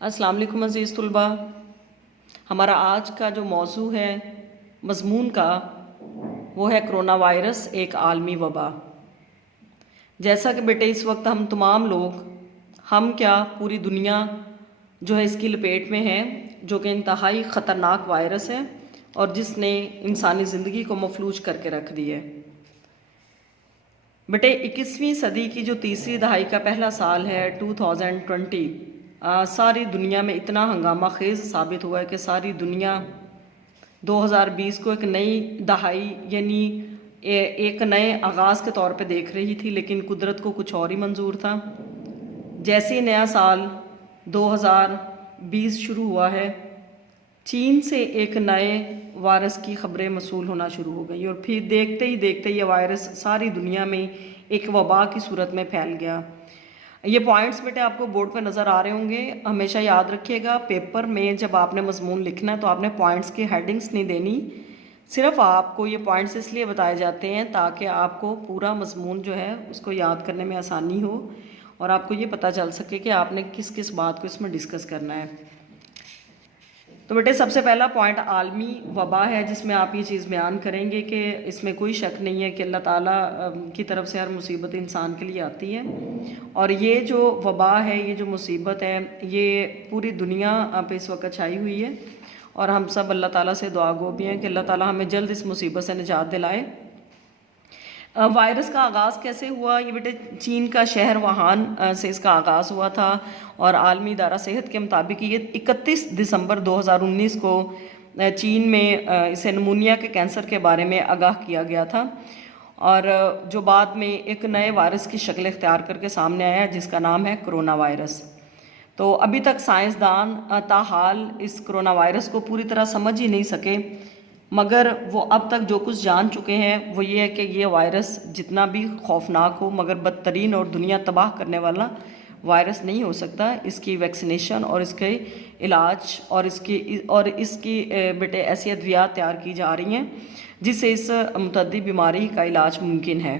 अस्सलाम वालेकुम अज़ीज़ तुलबा। हमारा आज का जो मौजू है मज़मून का वो है कोरोना वायरस एक आलमी वबा। जैसा कि बेटे इस वक्त हम तमाम लोग हम क्या पूरी दुनिया जो है इसकी लपेट में है, जो कि इंतहाई ख़तरनाक वायरस है और जिसने इंसानी ज़िंदगी को मफलूज करके रख दी है। बेटे 21वीं सदी की जो तीसरी दहाई का पहला साल है 2020, सारी दुनिया में इतना हंगामा खेज़ साबित हुआ है कि सारी दुनिया 2020 को एक नई दहाई यानी एक नए आगाज़ के तौर पे देख रही थी, लेकिन कुदरत को कुछ और ही मंजूर था। जैसे ही नया साल 2020 शुरू हुआ है, चीन से एक नए वायरस की खबरें मसूल होना शुरू हो गई और फिर देखते ही देखते ये वायरस सारी दुनिया में एक वबा की सूरत में फैल गया। ये पॉइंट्स बेटे आपको बोर्ड पे नज़र आ रहे होंगे। हमेशा याद रखिएगा, पेपर में जब आपने मजमून लिखना है तो आपने पॉइंट्स की हेडिंग्स नहीं देनी, सिर्फ आपको ये पॉइंट्स इसलिए बताए जाते हैं ताकि आपको पूरा मजमून जो है उसको याद करने में आसानी हो और आपको ये पता चल सके कि आपने किस किस बात को इसमें डिस्कस करना है। तो बेटे सबसे पहला पॉइंट आलमी वबा है, जिसमें आप ये चीज़ बयान करेंगे कि इसमें कोई शक नहीं है कि अल्लाह ताला की तरफ से हर मुसीबत इंसान के लिए आती है और ये जो वबा है, ये जो मुसीबत है, ये पूरी दुनिया पे इस वक्त छाई हुई है और हम सब अल्लाह ताला से दुआ गो भी हैं कि अल्लाह ताला हमें जल्द इस मुसीबत से निजात दिलाए। वायरस का आगाज़ कैसे हुआ? ये बेटे चीन का शहर वुहान से इसका आगाज़ हुआ था और आलमी इदारा सेहत के मुताबिक ये 31 दिसंबर 2019 को चीन में इसे नमूनिया के कैंसर के बारे में आगाह किया गया था और जो बाद में एक नए वायरस की शक्ल इख्तियार करके सामने आया जिसका नाम है कोरोना वायरस। तो अभी तक साइंसदान ताहाल इस कोरोना वायरस को पूरी तरह समझ ही नहीं सके, मगर वो अब तक जो कुछ जान चुके हैं वो ये है कि ये वायरस जितना भी खौफनाक हो मगर बदतरीन और दुनिया तबाह करने वाला वायरस नहीं हो सकता। इसकी वैक्सीनेशन और इसके इलाज और इसकी बेटे ऐसी अद्वियात तैयार की जा रही हैं जिससे इस मुतद्दी बीमारी का इलाज मुमकिन है।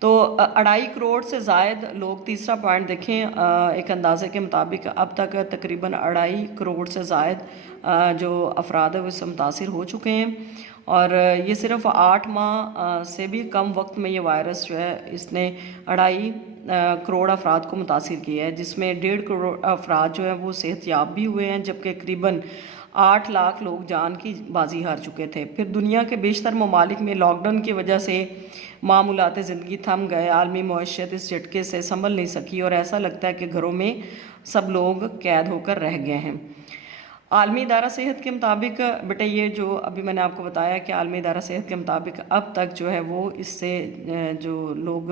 तो 2.5 करोड़ से ज़ायद लोग, तीसरा पॉइंट देखें, एक अंदाजे के मुताबिक अब तक तकरीबन 2.5 करोड़ से ज़ायद जो अफराद है वो इससे मुतासिर हो चुके हैं और ये सिर्फ 8 माह से भी कम वक्त में ये वायरस जो है इसने 2.5 करोड़ अफराद को मुतासिर किया है, जिसमें 1.5 करोड़ अफराद जो है वो सेहतयाब भी हुए हैं, जबकि करीबन 8 लाख लोग जान की बाजी हार चुके थे। फिर दुनिया के बेशतर ममालिक में लॉकडाउन की वजह से मामूलात ज़िंदगी थम गए, आलमी मईशत इस झटके से संभल नहीं सकी और ऐसा लगता है कि घरों में सब लोग कैद होकर रह गए हैं। आलमी इदारा सेहत के मुताबिक बेटे ये जो अभी मैंने आपको बताया कि आलमी इदारा सेहत के मुताबिक अब तक जो है वो इससे जो लोग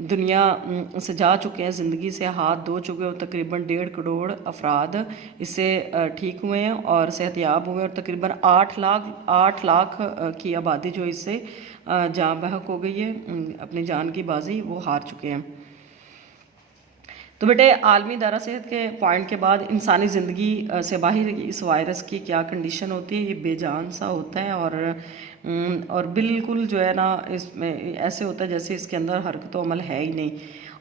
दुनिया से जा चुके हैं, ज़िंदगी से हाथ धो चुके हैं, तकरीबन 1.5 करोड़ अफराद इससे ठीक हुए हैं और सेहतयाब हुए हैं और तकरीबन 8 लाख की आबादी जो इससे जाँ बहक हो गई है, अपनी जान की बाजी वो हार चुके हैं। तो बेटे आलमी इदारा सेहत के पॉइंट के बाद इंसानी ज़िंदगी से बाहर इस वायरस की क्या कंडीशन होती है? ये बेजान सा होता है और बिल्कुल जो है ना इसमें ऐसे होता है जैसे इसके अंदर हरकत अमल है ही नहीं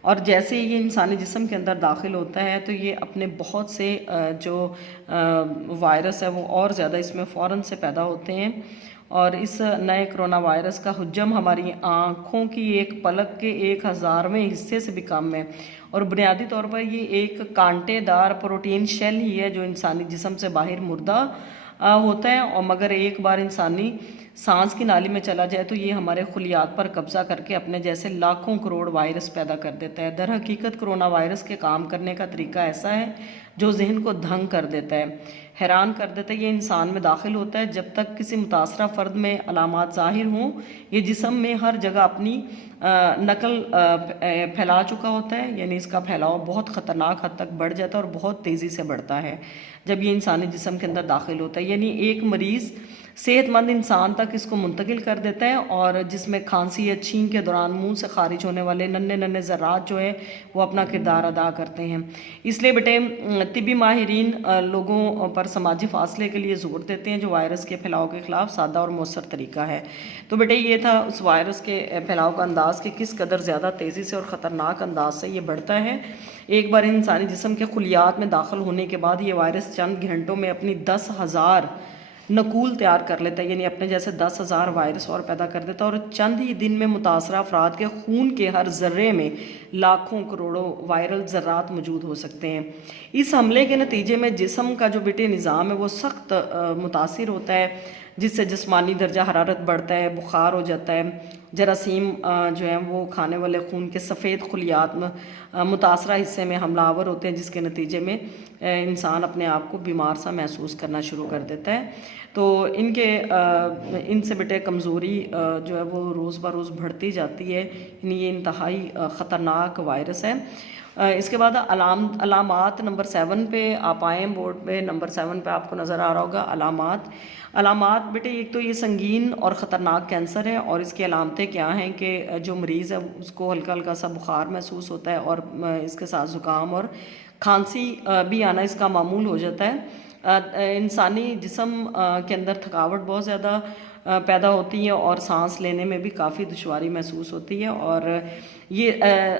और जैसे ये इंसानी जिस्म के अंदर दाखिल होता है तो ये अपने बहुत से जो वायरस है वो और ज़्यादा इसमें फ़ौरन से पैदा होते हैं और इस नए कोरोना वायरस का हुज्जम हमारी आँखों की एक पलक के 1000वें हिस्से से भी कम है और बुनियादी तौर पर ये एक कांटेदार प्रोटीन शेल ही है जो इंसानी जिस्म से बाहर मुर्दा होता है और मगर एक बार इंसानी सांस की नाली में चला जाए तो ये हमारे खुलियात पर कब्जा करके अपने जैसे लाखों करोड़ वायरस पैदा कर देता है। दर हकीकत कोरोना वायरस के काम करने का तरीका ऐसा है जो जहन को दंग कर देता है, हैरान कर देता है। ये इंसान में दाखिल होता है जब तक किसी मुतासरा फ़र्द में अलामात ज़ाहिर हों, ये जिस्म में हर जगह अपनी नकल फैला चुका होता है, यानी इसका फैलाव बहुत ख़तरनाक हद तक बढ़ जाता है और बहुत तेज़ी से बढ़ता है जब ये इंसानी जिस्म के अंदर दाखिल होता है। यानी एक मरीज़ सेहतमंद इंसान तक तक इसको मुंतकिल कर देता है, और जिसमें खांसी या छींक के दौरान मुंह से खारिज होने वाले नन्हे नन्हे ज़र्रात जो है वो अपना किरदार अदा करते हैं। इसलिए बेटे तिब्बी माहिरीन लोगों पर समाजी फासले के लिए ज़ोर देते हैं, जो वायरस के फैलाव के ख़िलाफ़ सादा और मौसर तरीका है। तो बेटे ये था उस वायरस के फैलाव का अंदाज़ कि किस कदर ज़्यादा तेज़ी से और ख़तरनाक अंदाज से ये बढ़ता है। एक बार इंसानी जिस्म के खुलियात में दाखिल होने के बाद ये वायरस चंद घंटों में अपनी 10,000 नकूल तैयार कर लेता है, यानी अपने जैसे 10,000 वायरस और पैदा कर देता है, और चंद ही दिन में मुतासरा अफराद के खून के हर ज़र्रे में लाखों करोड़ों वायरल ज़र्रात मौजूद हो सकते हैं। इस हमले के नतीजे में जिस्म का जो बेटे निज़ाम है वो सख्त मुतासिर होता है, जिससे जिस्मानी दर्जा हरारत बढ़ता है, बुखार हो जाता है, जरासीम जो है वो खाने वाले खून के सफ़ेद खुलियात में मुतासरा हिस्से में हमलावर होते हैं, जिसके नतीजे में इंसान अपने आप को बीमार सा महसूस करना शुरू कर देता है। तो इनसे बेटे कमज़ोरी जो है वो रोज़ ब रोज़ बढ़ती जाती है, यानी ये इंतहाई ख़तरनाक वायरस है। इसके बाद अलामात नंबर 7 पे आप आएँ, बोर्ड पे नंबर 7 पे आपको नज़र आ रहा होगा अलामात बेटे एक तो ये संगीन और ख़तरनाक कैंसर है, और इसकी अलामतें क्या हैं कि जो मरीज़ है उसको हल्का हल्का सा बुखार महसूस होता है, और इसके साथ ज़ुकाम और खांसी भी आना इसका मामूल हो जाता है। इंसानी जिस्म के अंदर थकावट बहुत ज़्यादा पैदा होती है, और सांस लेने में भी काफ़ी दुश्वारी महसूस होती है, और ये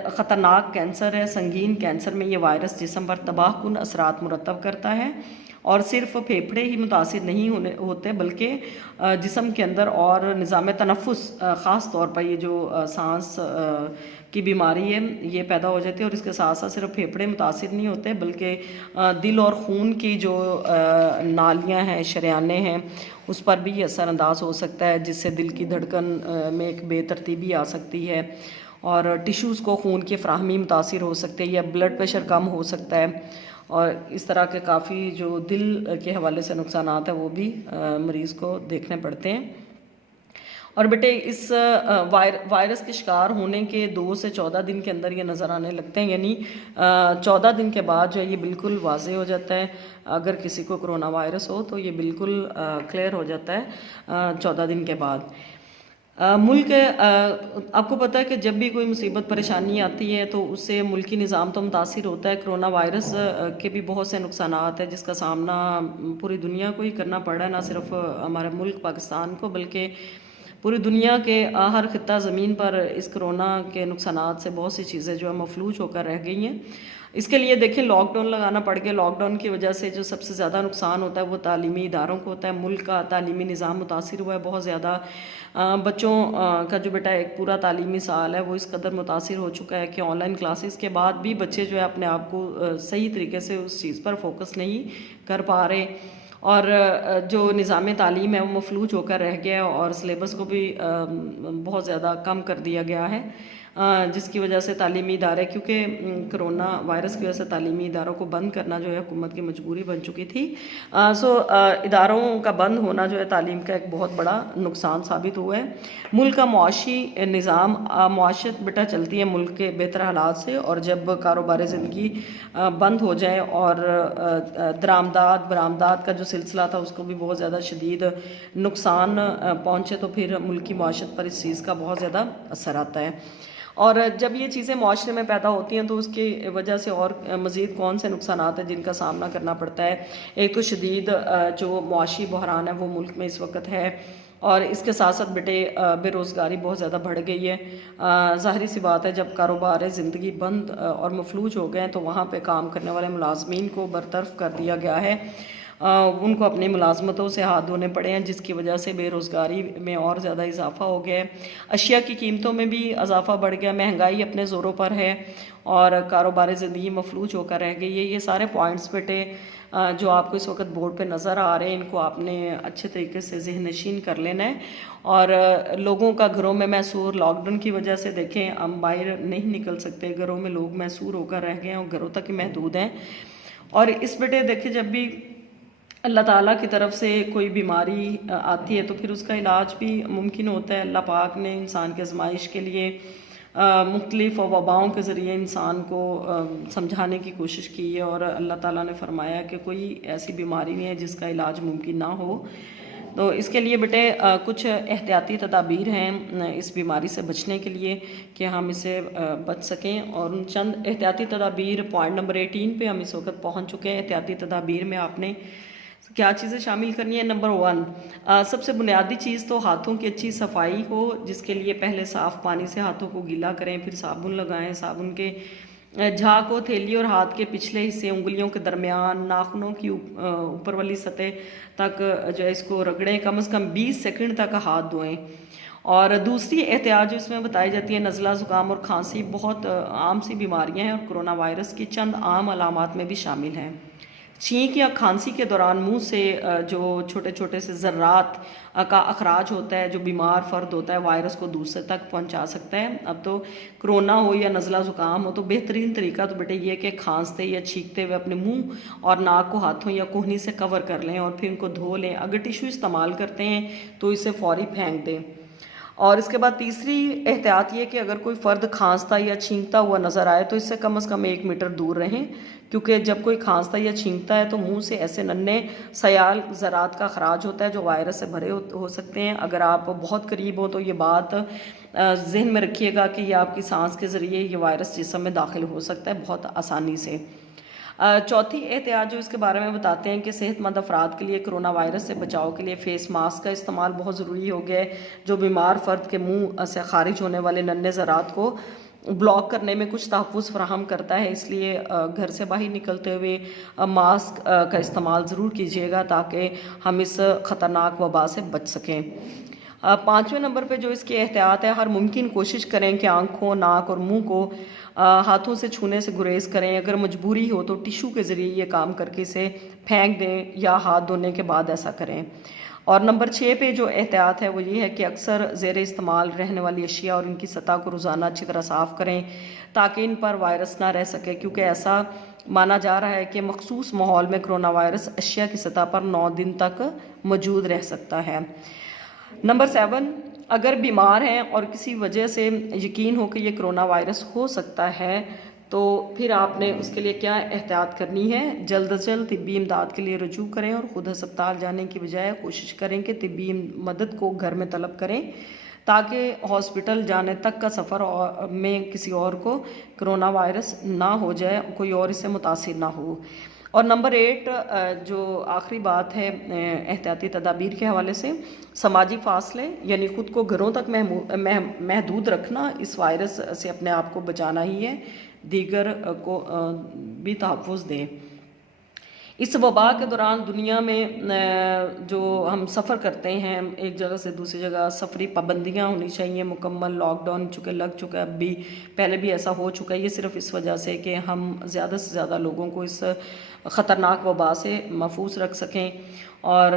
ख़तरनाक कैंसर है। संगीन कैंसर में ये वायरस जिस्म पर तबाहकुन असरात मुरतब करता है, और सिर्फ फेफड़े ही मुतासिर नहीं होते बल्कि जिस्म के अंदर और निज़ाम तनफ़ुस ख़ास तौर पर ये जो सांस की बीमारी है ये पैदा हो जाती है, और इसके साथ साथ सिर्फ फेफड़े मुतासिर नहीं होते बल्कि दिल और खून की जो नालियाँ हैं, शरेयानें हैं, उस पर भी असरअंदाज हो सकता है, जिससे दिल की धड़कन में एक बेतरतीबी आ सकती है, और टिश्यूज़ को खून की फ़राहमी मुतासिर हो सकती है, या ब्लड प्रेशर कम हो सकता है, और इस तरह के काफ़ी जो दिल के हवाले से नुकसानात हैं वो भी मरीज़ को देखने पड़ते हैं। और बेटे इस वायरस के शिकार होने के 2 से 14 दिन के अंदर ये नज़र आने लगते हैं, यानी 14 दिन के बाद जो है ये बिल्कुल वाज़े हो जाता है। अगर किसी को कोरोना वायरस हो तो ये बिल्कुल क्लियर हो जाता है 14 दिन के बाद। मुल्क आपको पता है कि जब भी कोई मुसीबत परेशानी आती है तो उससे मुल्की निज़ाम तो मुतासिर होता है। कोरोना वायरस के भी बहुत से नुकसानात हैं जिसका सामना पूरी दुनिया को ही करना पड़ रहा है, ना सिर्फ हमारे मुल्क पाकिस्तान को बल्कि पूरी दुनिया के हर खित्ता ज़मीन पर इस कोरोना के नुकसानात से बहुत सी चीज़ें जो है मफलूज होकर रह गई हैं। इसके लिए देखें लॉकडाउन लगाना पड़ गया। लॉकडाउन की वजह से जो सबसे ज़्यादा नुकसान होता है वो तालीमी इदारों को होता है। मुल्क का तालीमी निज़ाम मुतासिर हुआ है बहुत ज़्यादा। बच्चों का जो बेटा एक पूरा तालीमी साल है वो इस कदर मुतासिर हो चुका है कि ऑनलाइन क्लासेस के बाद भी बच्चे जो है अपने आप को सही तरीके से उस चीज़ पर फोकस नहीं कर पा रहे, और जो निज़ाम तालीम है वो मफलूज होकर रह गया है, और सिलेबस को भी बहुत ज़्यादा कम कर दिया गया है, जिसकी वजह से तालीमी इदारे, क्योंकि कोरोना वायरस की वजह से तालीमी इदारों को बंद करना जो है हुकूमत की मजबूरी बन चुकी थी। इदारों का बंद होना जो है तालीम का एक बहुत बड़ा नुकसान साबित हुआ है। मुल्क का मुआशी निज़ाम, मुआशत बेटा चलती है मुल्क के बेहतर हालात से, और जब कारोबार ज़िंदगी बंद हो जाए और बरामदात का जो सिलसिला था उसको भी बहुत ज़्यादा शदीद नुकसान पहुँचे तो फिर मुल्क की मुआशत पर इस चीज़ का बहुत ज़्यादा असर आता है। और जब ये चीज़ें माशरे में पैदा होती हैं तो उसकी वजह से और मज़ीद कौन से नुकसानात हैं जिनका सामना करना पड़ता है। एक तो शदीद जो मुआशी बहरान है वो मुल्क में इस वक्त है, और इसके साथ साथ बेटे बेरोज़गारी बहुत ज़्यादा बढ़ गई है। ज़ाहिर सी बात है जब कारोबार ज़िंदगी बंद और मफलूज हो गए हैं तो वहाँ पे काम करने वाले मुलाजमीन को बरतरफ कर दिया गया है। उनको अपनी मुलाजमतों से हाथ धोने पड़े हैं, जिसकी वजह से बेरोज़गारी में और ज़्यादा इजाफा हो गया है। अशिया की कीमतों में भी इजाफा बढ़ गया, महंगाई अपने ज़ोरों पर है, और कारोबार ज़िंदगी मफलूज होकर रह गई है। ये सारे पॉइंट्स बेटे जो आपको इस वक्त बोर्ड पे नज़र आ रहे हैं इनको आपने अच्छे तरीके से ज़हन नशीन कर लेना है। और लोगों का घरों में मैसूर, लॉकडाउन की वजह से देखें हम बाहर नहीं निकल सकते, घरों में लोग मैसूर होकर रह गए हैं और घरों तक ही महदूद हैं। और इस बेटे देखें जब भी अल्लाह ताला की तरफ से कोई बीमारी आती है तो फिर उसका इलाज भी मुमकिन होता है। अल्लाह पाक ने इंसान के आजमाइश के लिए मुख्तलिफ़ वबाओं के ज़रिए इंसान को समझाने की कोशिश की है, और अल्लाह ताला ने फरमाया कि कोई ऐसी बीमारी नहीं है जिसका इलाज मुमकिन ना हो। तो इसके लिए बेटे कुछ एहतियाती तदाबीर हैं इस बीमारी से बचने के लिए कि हम इससे बच सकें। और उन चंद एहतियाती तदाबीर पॉइंट नंबर 18 पे हम इस वक्त पहुंच चुके हैं। एहतियाती तदाबीर में आपने क्या चीज़ें शामिल करनी है। नंबर 1, सबसे बुनियादी चीज़ तो हाथों की अच्छी सफाई हो, जिसके लिए पहले साफ़ पानी से हाथों को गीला करें, फिर साबुन लगाएं। साबुन के झाग को हथेली और हाथ के पिछले हिस्से, उंगलियों के दरमियान, नाखूनों की ऊपर वाली सतह तक जो है इसको रगड़ें। कम से कम 20 सेकंड तक हाथ धोएं। और दूसरी एहतियात जो इसमें बताई जाती है, नज़ला, ज़ुकाम और खांसी बहुत आम सी बीमारियां हैं और कोरोना वायरस की चंद आम अलामात में भी शामिल हैं। छींक या खांसी के दौरान मुंह से जो छोटे छोटे से ज़र्रात का अखराज होता है, जो बीमार फ़र्द होता है, वायरस को दूसरे तक पहुंचा सकता है। अब तो कोरोना हो या नज़ला ज़ुकाम हो, तो बेहतरीन तरीका तो बेटे ये है कि खांसते या छींकते हुए अपने मुंह और नाक को हाथों या कोहनी से कवर कर लें और फिर इनको धो लें। अगर टिश्यू इस्तेमाल करते हैं तो इसे फौरी फेंक दें। और इसके बाद तीसरी एहतियात ये कि अगर कोई फ़र्द खांसता या छींकता हुआ नज़र आए तो इससे कम से कम 1 मीटर दूर रहें, क्योंकि जब कोई खांसता या छींकता है तो मुंह से ऐसे नन्हे सयाल ज़रात का खराज होता है जो वायरस से भरे हो सकते हैं। अगर आप बहुत करीब हो तो ये बात जहन में रखिएगा कि यह आपकी सांस के ज़रिए ये वायरस जिस्म में दाखिल हो सकता है बहुत आसानी से। चौथी एहतियात जो इसके बारे में बताते हैं कि सेहतमंद अफराद के लिए कोरोना वायरस से बचाव के लिए फ़ेस मास्क का इस्तेमाल बहुत ज़रूरी हो गया है, जो बीमार फ़र्द के मुंह से खारिज होने वाले नन्हे ज़रात को ब्लॉक करने में कुछ तहफ़्फ़ुज़ फराहम करता है। इसलिए घर से बाहर निकलते हुए मास्क का इस्तेमाल ज़रूर कीजिएगा ताकि हम इस ख़तरनाक वबा से बच सकें। 5वें नंबर पे जो इसकी एहतियात है, हर मुमकिन कोशिश करें कि आँखों, नाक और मुंह को हाथों से छूने से गुरेज करें। अगर मजबूरी हो तो टिश्यू के ज़रिए ये काम करके इसे फेंक दें या हाथ धोने के बाद ऐसा करें। और नंबर 6 पे जो एहतियात है वो ये है कि अक्सर ज़ेर इस्तेमाल रहने वाली अशिया और उनकी सतह को रोज़ाना अच्छी तरह साफ़ करें ताकि इन पर वायरस ना रह सके, क्योंकि ऐसा माना जा रहा है कि मखसूस माहौल में कोरोना वायरस अशिया की सतह पर 9 दिन तक मौजूद रह सकता है। नंबर 7, अगर बीमार हैं और किसी वजह से यकीन हो कि ये कोरोना वायरस हो सकता है तो फिर आपने उसके लिए क्या एहतियात करनी है। जल्द अज जल्द तिब्बी इमदाद के लिए रुजू करें और ख़ुद अस्पताल जाने की बजाय कोशिश करें कि तिब्बी मदद को घर में तलब करें ताकि हॉस्पिटल जाने तक का सफ़र में किसी और को कोरोना वायरस ना हो जाए, कोई और इससे मुतासिर ना हो। और नंबर 8 जो आखिरी बात है एहतियाती तदाबीर के हवाले से, समाजी फासले यानी ख़ुद को घरों तक महदूद रखना इस वायरस से अपने आप को बचाना ही है, दीगर को भी तहफ़्फ़ुज़ दें। इस वबा के दौरान दुनिया में जो हम सफ़र करते हैं एक जगह से दूसरी जगह, सफरी पाबंदियां होनी चाहिए मुकम्मल। लॉकडाउन चूँकि लग चुका है, अभी पहले भी ऐसा हो चुका है। ये सिर्फ इस वजह से कि हम ज़्यादा से ज़्यादा लोगों को इस ख़तरनाक वबा से महफूज रख सकें। और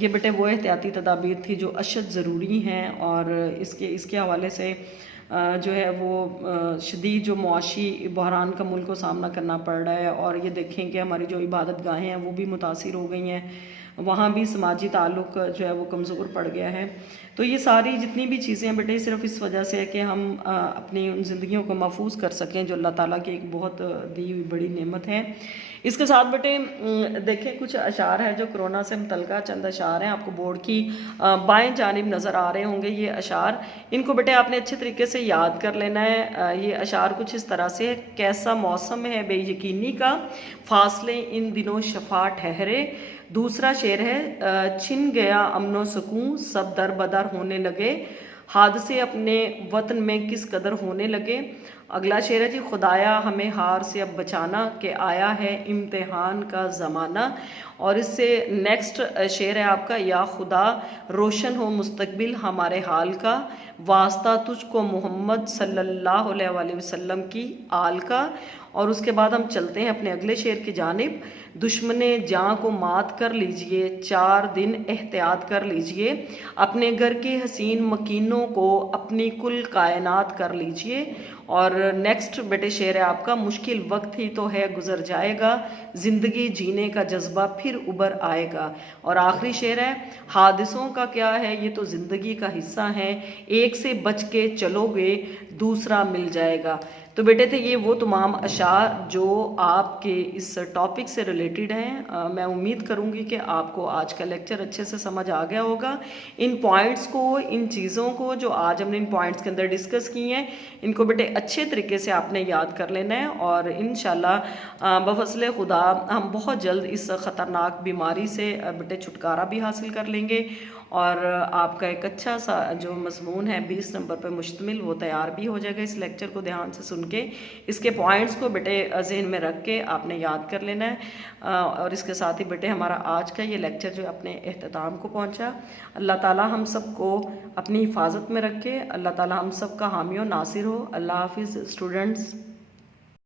ये बेटे वो एहतियाती तदाबीर थी जो अशद ज़रूरी हैं और इसके हवाले से जो है वो शदीद जो मुआशी बहरान का मुल्क को सामना करना पड़ रहा है। और ये देखें कि हमारी जो इबादत गाहें हैं वो भी मुतासिर हो गई हैं, वहाँ भी समाजी ताल्लुक़ जो है वो कमज़ोर पड़ गया है। तो ये सारी जितनी भी चीज़ें हैं बेटे सिर्फ इस वजह से है कि हम अपनी उन ज़िंदगियों को महफूज कर सकें जो अल्लाह ताला की एक बहुत दी हुई बड़ी नेमत है। इसके साथ बेटे देखें कुछ अशार है जो कोरोना से मुतल्लिक़ चंद अशार हैं, आपको बोर्ड की बाएं जानिब नज़र आ रहे होंगे ये अशार। इनको बेटे आपने अच्छे तरीके से याद कर लेना है। ये अशार कुछ इस तरह से, कैसा मौसम है बेयकीनी का, फासले इन दिनों शफा ठहरे। दूसरा शेर है छिन गया अमनो सुकून, सब दर बदर होने लगे, हादसे अपने वतन में किस कदर होने लगे। अगला शेर है जी, खुदाया हमें हार से अब बचाना, कि आया है इम्तिहान का ज़माना। और इससे नेक्स्ट शेर है आपका, या खुदा रोशन हो मुस्तकबिल हमारे हाल का, वास्ता तुझको मोहम्मद सल्लल्लाहु अलैहि वसल्लम की आल का। और उसके बाद हम चलते हैं अपने अगले शेर की जानिब, दुश्मने जान को मात कर लीजिए, 4 दिन एहतियात कर लीजिए, अपने घर के हसीन मकीनों को अपनी कुल कायनात कर लीजिए। और नेक्स्ट बेटे शेर है आपका, मुश्किल वक्त ही तो है गुजर जाएगा, ज़िंदगी जीने का जज्बा फिर उभर आएगा। और आखिरी शेर है, हादिसों का क्या है ये तो ज़िंदगी का हिस्सा है, एक से बच के चलोगे दूसरा मिल जाएगा। तो बेटे थे ये वो तमाम अशार जो आपके इस टॉपिक से रिलेटेड हैं। मैं उम्मीद करूँगी कि आपको आज का लेक्चर अच्छे से समझ आ गया होगा। इन पॉइंट्स को, इन चीज़ों को जो आज हमने इन पॉइंट्स के अंदर डिस्कस की हैं, इनको बेटे अच्छे तरीके से आपने याद कर लेना है और इंशाल्लाह बफज़ल खुदा हम बहुत जल्द इस ख़तरनाक बीमारी से बेटे छुटकारा भी हासिल कर लेंगे और आपका एक अच्छा सा जो मज़मून है 20 नंबर पर मुश्तमिल वो तैयार भी हो जाएगा। इस लेक्चर को ध्यान से सुन के इसके पॉइंट्स को बेटे जहन में रख के आपने याद कर लेना है। और इसके साथ ही बेटे हमारा आज का ये लेक्चर जो अपने अख्ताम को पहुंचा। अल्लाह ताला हम सबको अपनी हिफाजत में रखे, अल्लाह ताला हम सब का हामी और नासिर हो। अल्लाह हाफिज़ स्टूडेंट्स।